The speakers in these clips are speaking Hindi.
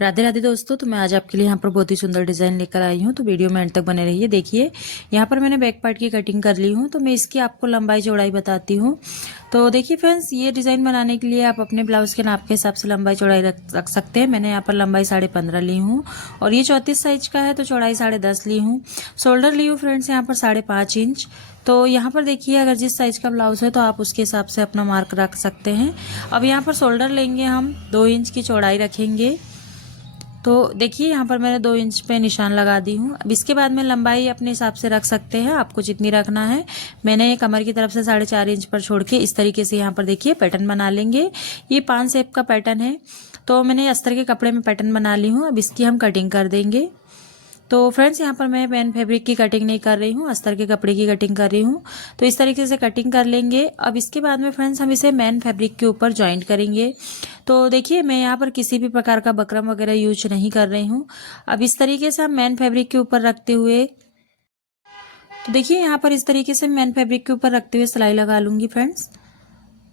राधे राधे दोस्तों, तो मैं आज आपके लिए यहाँ पर बहुत ही सुंदर डिज़ाइन लेकर आई हूँ। तो वीडियो में एंड तक बने रहिए। देखिए यहाँ पर मैंने बैक पार्ट की कटिंग कर ली हूँ, तो मैं इसकी आपको लंबाई चौड़ाई बताती हूँ। तो देखिए फ्रेंड्स, ये डिज़ाइन बनाने के लिए आप अपने ब्लाउज़ के नाप के हिसाब से लंबाई चौड़ाई रख सकते हैं। मैंने यहाँ पर लंबाई 15.5 ली हूँ और ये 34 साइज का है, तो चौड़ाई 10.5 ली हूँ। शोल्डर ली हूँ फ्रेंड्स यहाँ पर 5.5 इंच। तो यहाँ पर देखिए, अगर जिस साइज का ब्लाउज है तो आप उसके हिसाब से अपना मार्क रख सकते हैं। अब यहाँ पर शोल्डर लेंगे, हम 2 इंच की चौड़ाई रखेंगे। तो देखिए यहाँ पर मैंने 2 इंच पे निशान लगा दी हूँ। अब इसके बाद में लंबाई अपने हिसाब से रख सकते हैं, आपको जितनी रखना है। मैंने कमर की तरफ से 4.5 इंच पर छोड़ के इस तरीके से यहाँ पर देखिए पैटर्न बना लेंगे। ये 5 शेप का पैटर्न है, तो मैंने अस्तर के कपड़े में पैटर्न बना ली हूँ। अब इसकी हम कटिंग कर देंगे। तो फ्रेंड्स, यहाँ पर मैं पैन फैब्रिक की कटिंग नहीं कर रही हूँ, अस्तर के कपड़े की कटिंग कर रही हूँ। तो इस तरीके से कटिंग कर लेंगे। अब इसके बाद में फ्रेंड्स, हम इसे मैन फैब्रिक के ऊपर जॉइंट करेंगे। तो देखिए, मैं यहाँ पर किसी भी प्रकार का बकरम वगैरह यूज नहीं कर रही हूँ। अब इस तरीके से हम मैन फैब्रिक के ऊपर रखते हुए, तो देखिए यहाँ पर इस तरीके से मैन फैब्रिक के ऊपर रखते हुए सिलाई लगा लूँगी फ्रेंड्स।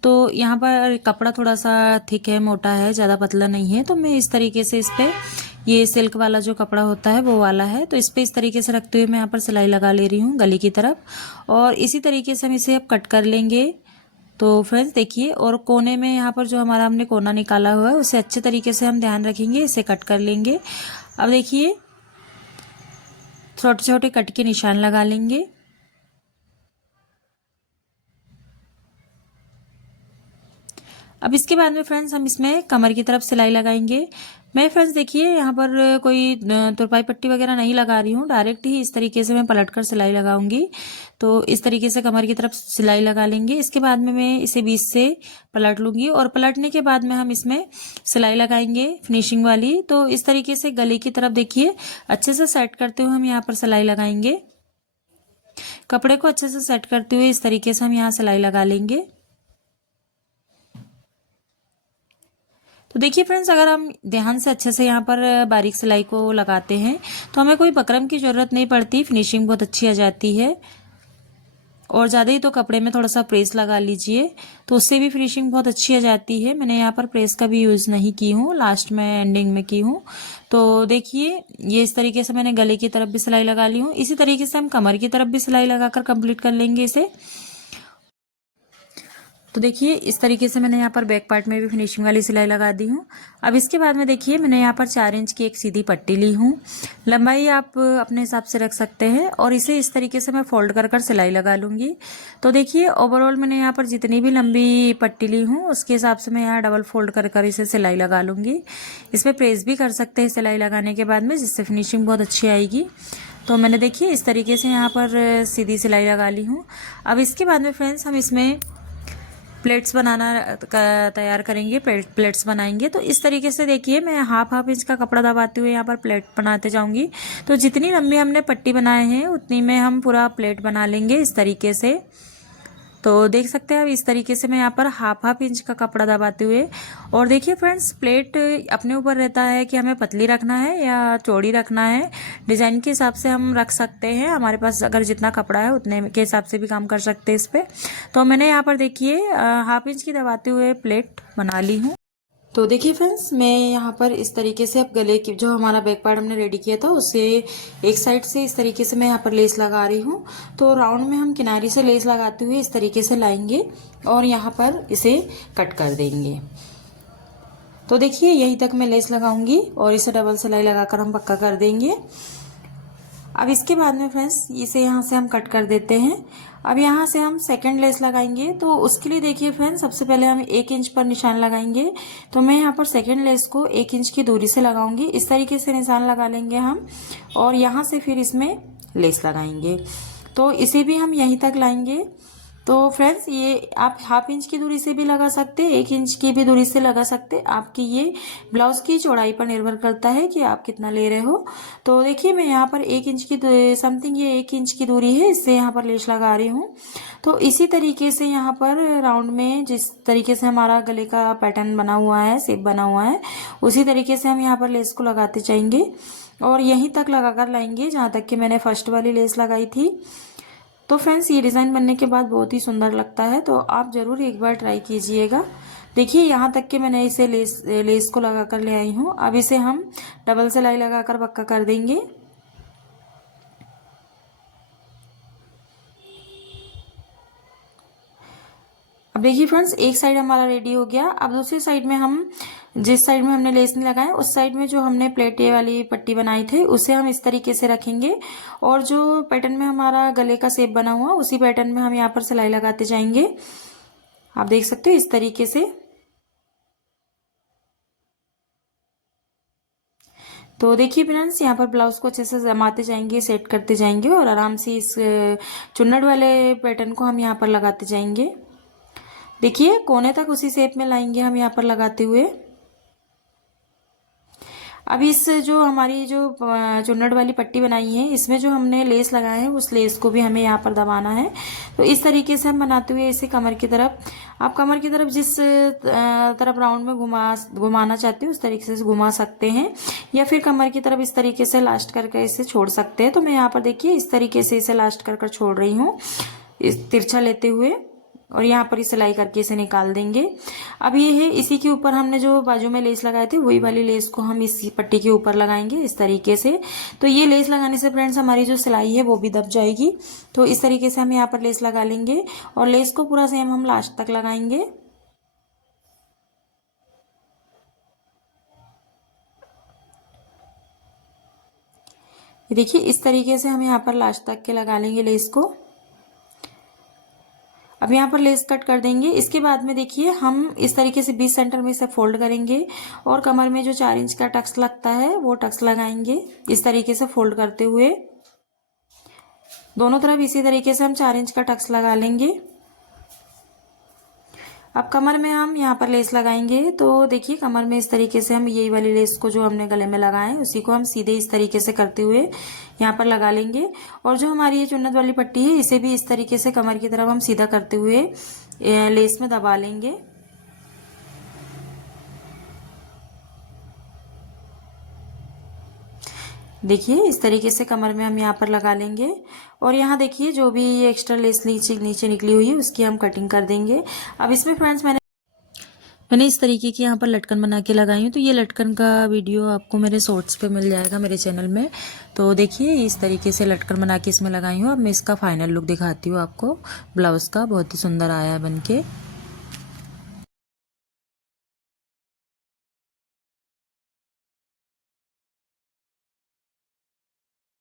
तो यहाँ पर कपड़ा थोड़ा सा थिक है, मोटा है, ज़्यादा पतला नहीं है। तो मैं इस तरीके से इस पर, ये सिल्क वाला जो कपड़ा होता है वो वाला है, तो इस पे इस तरीके से रखते हुए मैं यहाँ पर सिलाई लगा ले रही हूँ गले की तरफ। और इसी तरीके से हम इसे अब कट कर लेंगे। तो फ्रेंड्स देखिए, और कोने में यहाँ पर जो हमारा हमने कोना निकाला हुआ है उसे अच्छे तरीके से हम ध्यान रखेंगे, इसे कट कर लेंगे। अब देखिए, छोटे छोटे कट के निशान लगा लेंगे। अब इसके बाद में फ्रेंड्स, हम इसमें कमर की तरफ सिलाई लगाएंगे। मैं फ्रेंड्स देखिए, यहाँ पर कोई तुरपाई पट्टी वगैरह नहीं लगा रही हूँ, डायरेक्ट ही इस तरीके से मैं पलट कर सिलाई लगाऊंगी। तो इस तरीके से कमर की तरफ सिलाई लगा लेंगे। इसके बाद में मैं इसे बीच से पलट लूँगी और पलटने के बाद में हम इसमें सिलाई लगाएंगे फिनिशिंग वाली। तो इस तरीके से गले की तरफ देखिए, अच्छे से सेट करते हुए हम यहाँ पर सिलाई लगाएंगे। कपड़े को अच्छे से सेट करते हुए इस तरीके से हम यहाँ सिलाई लगा लेंगे। तो देखिए फ्रेंड्स, अगर हम ध्यान से अच्छे से यहाँ पर बारीक सिलाई को लगाते हैं तो हमें कोई बकरम की ज़रूरत नहीं पड़ती, फिनिशिंग बहुत अच्छी आ जाती है। और ज़्यादा ही तो कपड़े में थोड़ा सा प्रेस लगा लीजिए, तो उससे भी फिनिशिंग बहुत अच्छी आ जाती है। मैंने यहाँ पर प्रेस का भी यूज़ नहीं की हूँ, लास्ट में एंडिंग में की हूँ। तो देखिए, ये इस तरीके से मैंने गले की तरफ भी सिलाई लगा ली हूँ। इसी तरीके से हम कमर की तरफ भी सिलाई लगाकर कंप्लीट कर लेंगे इसे। तो देखिए, इस तरीके से मैंने यहाँ पर बैक पार्ट में भी फिनिशिंग वाली सिलाई लगा दी हूँ। अब इसके बाद में देखिए, मैंने यहाँ पर 4 इंच की एक सीधी पट्टी ली हूँ। लंबाई आप अपने हिसाब से रख सकते हैं और इसे इस तरीके से मैं फोल्ड कर कर सिलाई लगा लूँगी। तो देखिए, ओवरऑल मैंने यहाँ पर जितनी भी लंबी पट्टी ली हूँ उसके हिसाब से मैं यहाँ डबल फोल्ड कर कर इसे सिलाई लगा लूँगी। इसमें प्रेस भी कर सकते हैं सिलाई लगाने के बाद में, जिससे फिनिशिंग बहुत अच्छी आएगी। तो मैंने देखिए इस तरीके से यहाँ पर सीधी सिलाई लगा ली हूँ। अब इसके बाद में फ्रेंड्स, हम इसमें प्लेट्स बनाना तैयार करेंगे, प्लेट्स बनाएंगे। तो इस तरीके से देखिए, मैं हाफ इंच का कपड़ा दबाते हुए यहाँ पर प्लेट बनाते जाऊंगी। तो जितनी लंबी हमने पट्टी बनाए हैं उतनी में हम पूरा प्लेट बना लेंगे इस तरीके से। तो देख सकते हैं अब इस तरीके से मैं यहाँ पर हाफ इंच का कपड़ा दबाते हुए। और देखिए फ्रेंड्स, प्लेट अपने ऊपर रहता है कि हमें पतली रखना है या चौड़ी रखना है। डिजाइन के हिसाब से हम रख सकते हैं, हमारे पास अगर जितना कपड़ा है उतने के हिसाब से भी काम कर सकते हैं इस पर। तो मैंने यहाँ पर देखिए हाफ इंच की दबाते हुए प्लेट बना ली हूँ। तो देखिए फ्रेंड्स, मैं यहाँ पर इस तरीके से अब गले की जो हमारा बैक पार्ट हमने रेडी किया था उससे एक साइड से इस तरीके से मैं यहाँ पर लेस लगा रही हूँ। तो राउंड में हम किनारी से लेस लगाते हुए इस तरीके से लाएंगे और यहाँ पर इसे कट कर देंगे। तो देखिए, यहीं तक मैं लेस लगाऊंगी और इसे डबल सिलाई लगाकर हम पक्का कर देंगे। अब इसके बाद में फ्रेंड्स, इसे यहाँ से हम कट कर देते हैं। अब यहाँ से हम सेकंड लेस लगाएंगे। तो उसके लिए देखिए फ्रेंड्स, सबसे पहले हम 1 इंच पर निशान लगाएंगे। तो मैं यहाँ पर सेकंड लेस को 1 इंच की दूरी से लगाऊंगी। इस तरीके से निशान लगा लेंगे हम और यहाँ से फिर इसमें लेस लगाएंगे। तो इसे भी हम यहीं तक लाएंगे। तो फ्रेंड्स, ये आप हाफ इंच की दूरी से भी लगा सकते हैं, 1 इंच की भी दूरी से लगा सकते हैं। आपकी ये ब्लाउज की चौड़ाई पर निर्भर करता है कि आप कितना ले रहे हो। तो देखिए, मैं यहाँ पर 1 इंच की समथिंग, ये 1 इंच की दूरी है, इससे यहाँ पर लेस लगा रही हूँ। तो इसी तरीके से यहाँ पर राउंड में जिस तरीके से हमारा गले का पैटर्न बना हुआ है, शेप बना हुआ है, उसी तरीके से हम यहाँ पर लेस को लगाते जाएंगे और यहीं तक लगाकर लाएंगे जहाँ तक कि मैंने फर्स्ट वाली लेस लगाई थी। तो फ्रेंड्स, ये डिज़ाइन बनने के बाद बहुत ही सुंदर लगता है, तो आप ज़रूर एक बार ट्राई कीजिएगा। देखिए यहाँ तक कि मैंने इसे लेस को लगा कर ले आई हूँ। अब इसे हम डबल सिलाई लगाकर पक्का कर देंगे। अब देखिए फ्रेंड्स, एक साइड हमारा रेडी हो गया। अब दूसरी साइड में हम, जिस साइड में हमने लेस नहीं लगाया उस साइड में जो हमने प्लेटे वाली पट्टी बनाई थी उसे हम इस तरीके से रखेंगे, और जो पैटर्न में हमारा गले का शेप बना हुआ उसी पैटर्न में हम यहाँ पर सिलाई लगाते जाएंगे। आप देख सकते हो इस तरीके से। तो देखिए फ्रेंड्स, यहाँ पर ब्लाउज को अच्छे से जमाते जाएंगे, सेट करते जाएंगे, और आराम से इस चुन्नट वाले पैटर्न को हम यहाँ पर लगाते जाएंगे। देखिए कोने तक उसी शेप में लाएंगे हम यहाँ पर लगाते हुए। अब इस जो हमारी जो चुन्नट वाली पट्टी बनाई है इसमें जो हमने लेस लगाया है उस लेस को भी हमें यहाँ पर दबाना है। तो इस तरीके से हम बनाते हुए इसे कमर की तरफ, आप कमर की तरफ जिस तरफ राउंड में घुमाना चाहते हो उस तरीके से घुमा सकते हैं, या फिर कमर की तरफ इस तरीके से लास्ट करके इसे छोड़ सकते हैं। तो मैं यहाँ पर देखिए इस तरीके से इसे लास्ट कर छोड़ रही हूँ, इस तिरछा लेते हुए, और यहाँ पर ही सिलाई करके इसे निकाल देंगे। अब ये है, इसी के ऊपर हमने जो बाजू में लेस लगाए थे वही वाली लेस को हम इस पट्टी के ऊपर लगाएंगे इस तरीके से। तो ये लेस लगाने से फ्रेंड्स हमारी जो सिलाई है वो भी दब जाएगी। तो इस तरीके से हम यहाँ पर लेस लगा लेंगे, और लेस को पूरा सेम हम लास्ट तक लगाएंगे। देखिए इस तरीके से हम यहाँ पर लास्ट तक के लगा लेंगे लेस को। अब यहाँ पर लेस कट कर देंगे। इसके बाद में देखिए हम इस तरीके से 20 सेंटर में इसे फोल्ड करेंगे, और कमर में जो 4 इंच का टक्स लगता है वो टक्स लगाएंगे इस तरीके से फोल्ड करते हुए। दोनों तरफ इसी तरीके से हम 4 इंच का टक्स लगा लेंगे। अब कमर में हम यहाँ पर लेस लगाएंगे। तो देखिए कमर में इस तरीके से हम यही वाली लेस को जो हमने गले में लगाए उसी को हम सीधे इस तरीके से करते हुए यहाँ पर लगा लेंगे, और जो हमारी ये चुन्नत वाली पट्टी है इसे भी इस तरीके से कमर की तरफ हम सीधा करते हुए लेस में दबा लेंगे। देखिए इस तरीके से कमर में हम यहाँ पर लगा लेंगे, और यहाँ देखिए जो भी एक्स्ट्रा लेस नीचे निकली हुई है उसकी हम कटिंग कर देंगे। अब इसमें फ्रेंड्स मैंने इस तरीके की यहाँ पर लटकन बना के लगाई हूँ। तो ये लटकन का वीडियो आपको मेरे शॉर्ट्स पे मिल जाएगा मेरे चैनल में। तो देखिए इस तरीके से लटकन बना के इसमें लगाई हूँ। अब मैं इसका फाइनल लुक दिखाती हूँ आपको ब्लाउज़ का। बहुत ही सुंदर आया है बनके।